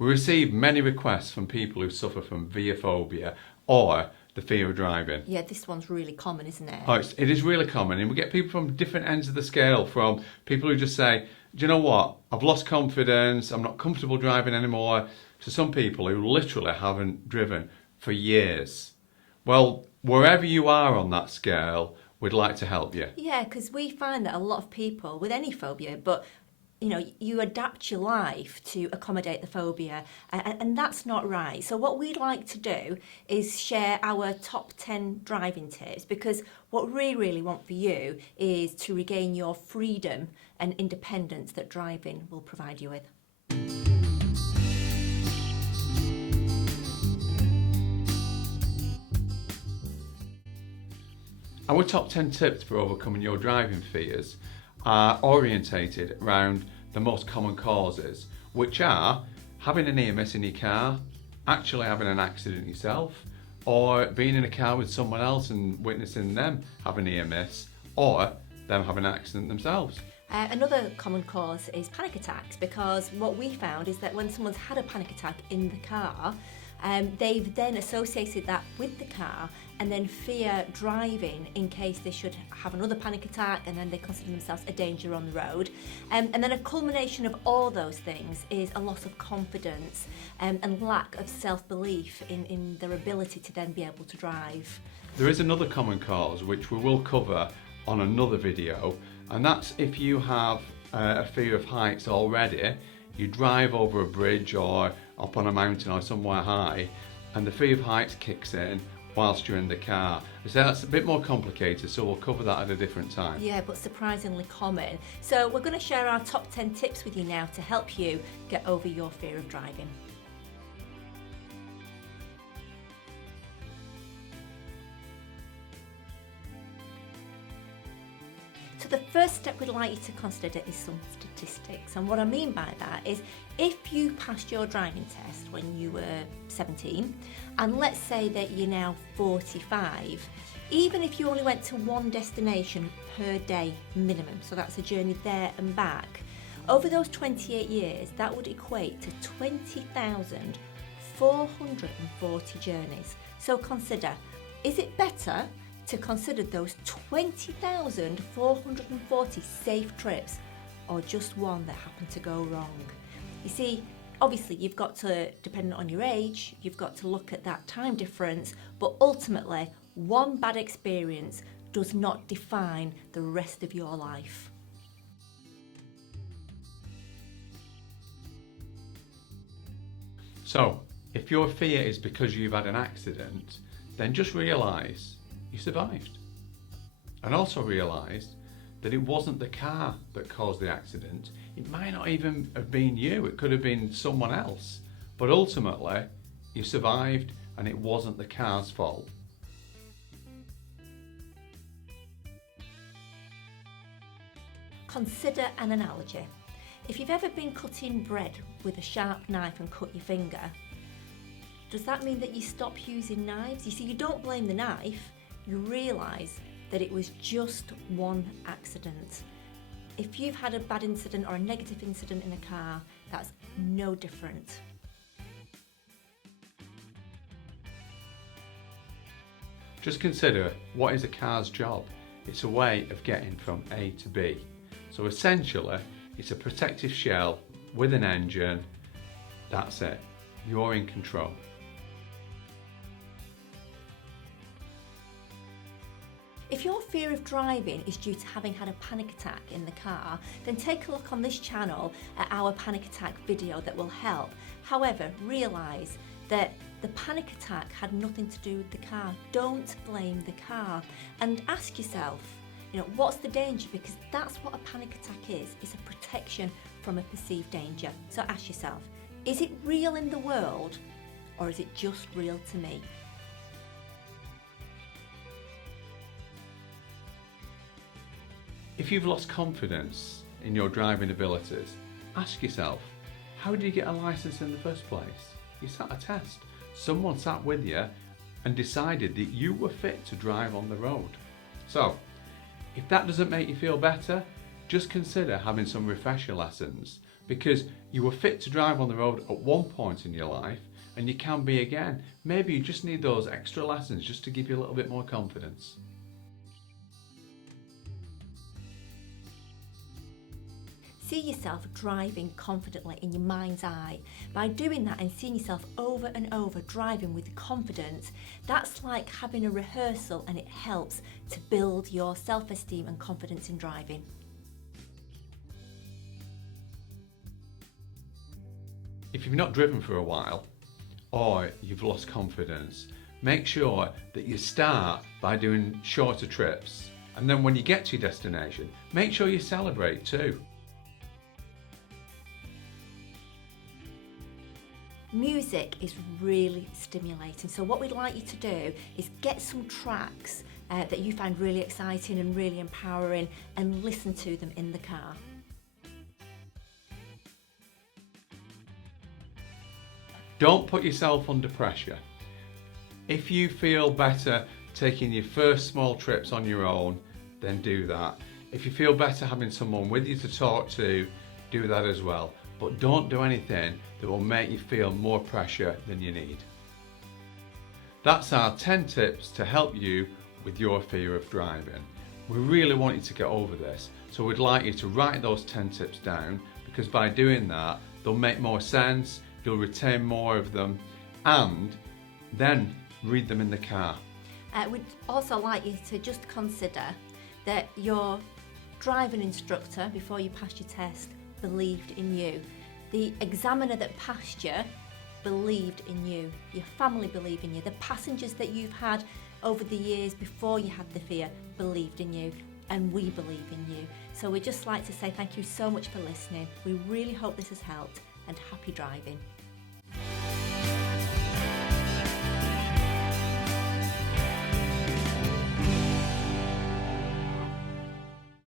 We receive many requests from people who suffer from veophobia or the fear of driving. Yeah, this one's really common, isn't it? Oh, it is really common, and we get people from different ends of the scale, from people who just say, do you know what, I've lost confidence, I'm not comfortable driving anymore, to some people who literally haven't driven for years. Well, wherever you are on that scale, we'd like to help you. Yeah, because we find that a lot of people with any phobia, but you adapt your life to accommodate the phobia, and that's not right. So what we'd like to do is share our top 10 driving tips, because what we really want for you is to regain your freedom and independence that driving will provide you with. Our top 10 tips for overcoming your driving fears are orientated around the most common causes, which are having a near miss in your car, actually having an accident yourself, or being in a car with someone else and witnessing them have a near miss, or them having an accident themselves. Another common cause is panic attacks, because what we found is that when someone's had a panic attack in the car, they've then associated that with the car and then fear driving in case they should have another panic attack, and then they consider themselves a danger on the road. And then a culmination of all those things is a loss of confidence and lack of self-belief in their ability to then be able to drive. There is another common cause which we will cover on another video, and that's if you have a fear of heights already, you drive over a bridge or up on a mountain or somewhere high, and the fear of heights kicks in whilst you're in the car. So that's a bit more complicated, so we'll cover that at a different time. Yeah, but surprisingly common. So we're going to share our top 10 tips with you now to help you get over your fear of driving. So the first step we'd like you to consider is some statistics. And what I mean by that is, if you passed your driving test when you were 17, and let's say that you're now 45, even if you only went to one destination per day minimum, so that's a journey there and back, over those 28 years, that would equate to 20,440 journeys. So consider, is it better to consider those 20,440 safe trips, or just one that happened to go wrong? You see, obviously you've got to, depending on your age, you've got to look at that time difference, but ultimately one bad experience does not define the rest of your life. So, if your fear is because you've had an accident, then just realise you survived. And also realise that it wasn't the car that caused the accident. It might not even have been you, it could have been someone else. But ultimately, you survived and it wasn't the car's fault. Consider an analogy. If you've ever been cutting bread with a sharp knife and cut your finger, does that mean that you stop using knives? You see, you don't blame the knife, you realise that it was just one accident. If you've had a bad incident or a negative incident in a car, that's no different. Just consider, what is a car's job? It's a way of getting from A to B. So essentially, it's a protective shell with an engine. That's it. You're in control. If your fear of driving is due to having had a panic attack in the car, then take a look on this channel at our panic attack video that will help. However, realise that the panic attack had nothing to do with the car. Don't blame the car, and ask yourself, what's the danger? Because that's what a panic attack is. It's a protection from a perceived danger. So ask yourself, is it real in the world, or is it just real to me? If you've lost confidence in your driving abilities, ask yourself, how did you get a licence in the first place? You sat a test. Someone sat with you and decided that you were fit to drive on the road. So, if that doesn't make you feel better, just consider having some refresher lessons, because you were fit to drive on the road at one point in your life and you can be again. Maybe you just need those extra lessons just to give you a little bit more confidence. See yourself driving confidently in your mind's eye. By doing that and seeing yourself over and over driving with confidence, that's like having a rehearsal, and it helps to build your self-esteem and confidence in driving. If you've not driven for a while or you've lost confidence, make sure that you start by doing shorter trips, and then when you get to your destination, make sure you celebrate too. Music is really stimulating, so what we'd like you to do is get some tracks that you find really exciting and really empowering and listen to them in the car. Don't put yourself under pressure. If you feel better taking your first small trips on your own, then do that. If you feel better having someone with you to talk to, do that as well. But don't do anything that will make you feel more pressure than you need. That's our 10 tips to help you with your fear of driving. We really want you to get over this, so we'd like you to write those 10 tips down, because by doing that, they'll make more sense, you'll retain more of them, and then read them in the car. We'd also like you to just consider that your driving instructor, before you passed your test, believed in you. The examiner that passed you believed in you. Your family believed in you. The passengers that you've had over the years before you had the fear believed in you, and we believe in you. So we'd just like to say thank you so much for listening. We really hope this has helped, and happy driving.